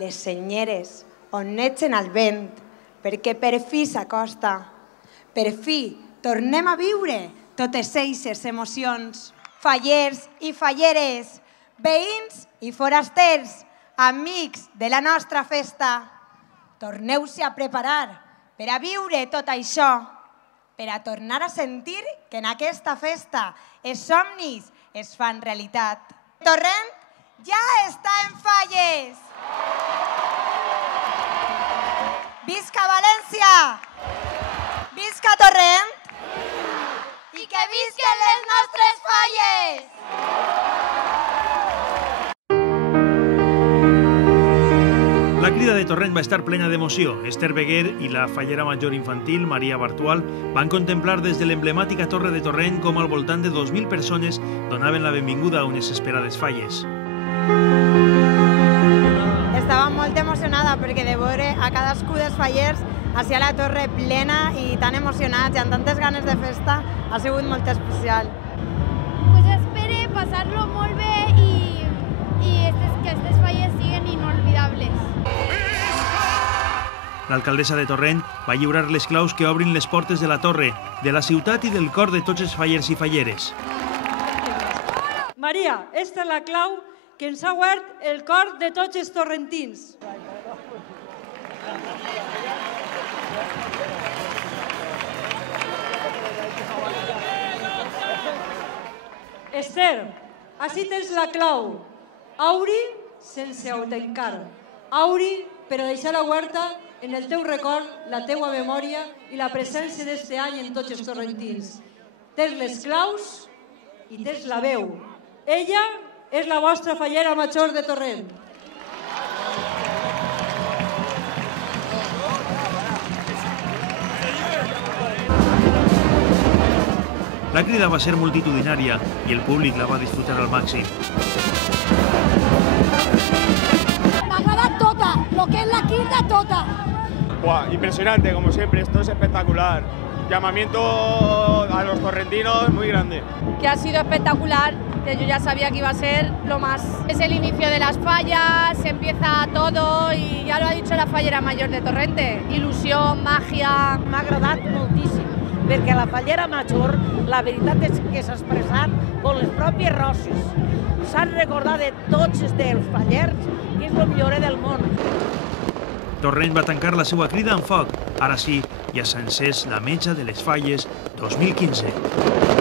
Les senyeres on neixen al vent, perquè per fi s'acosta. Per fi tornem a viure totes eixes emocions. Fallers i falleres, veïns i forasters, amics de la nostra festa, torneu-se a preparar per a viure tot això, per a tornar a sentir que en aquesta festa els somnis es fan realitat. Torrent ja està en falles! Visca València! Visca Torrent! I que visquen les nostres falles! La crida de Torrent va estar plena d'emoció. Esther Beguer i la fallera major infantil, Maria Bartual, van contemplar des de l'emblemàtica Torre de Torrent com al voltant de 2.000 persones donaven la benvinguda a unes esperades falles. Estava molt emocionada perquè de veure a cadascú dels fallers hacia la torre plena i tan emocionats i amb tantes ganes de festa ha sigut molt especial. Pues espere passar-lo molt bé i que aquestes falles siguin inolvidables. L'alcaldessa de Torrent va lliurar les claus que obrin les portes de la torre, de la ciutat i del cor de tots els fallers i falleres. Maria, esta és la clau que ens ha obert el cor de tots els torrentins. Esther, així tens la clau. Auri sense autenticar. Auri per a deixar oberta en el teu record la teua memòria i la presència d'este any en tots els torrentins. Tens les claus i tens la veu. Ella és la vostra fallera major de Torrent. La crida va ser multitudinària i el públic la va disfrutar al màxim. M'ha agradat tota, lo que es la crida tota. Impresionante, como siempre, esto es espectacular. Llamamiento a los torrentinos muy grande. Que ha sido espectacular, que yo ya sabía que iba a ser lo más. Es el inicio de las fallas, empieza todo y ya lo ha dicho la fallera mayor de Torrente. Ilusión, magia. M'ha agradat moltíssim, perquè la fallera major, la veritat és que s'ha expressat per les pròpies roses. S'han recordat de tots els fallers, que és el millor del món. Torrent va tancar la seva crida amb foc. Ara sí, ja s'ha encès la metxa de les falles 2015.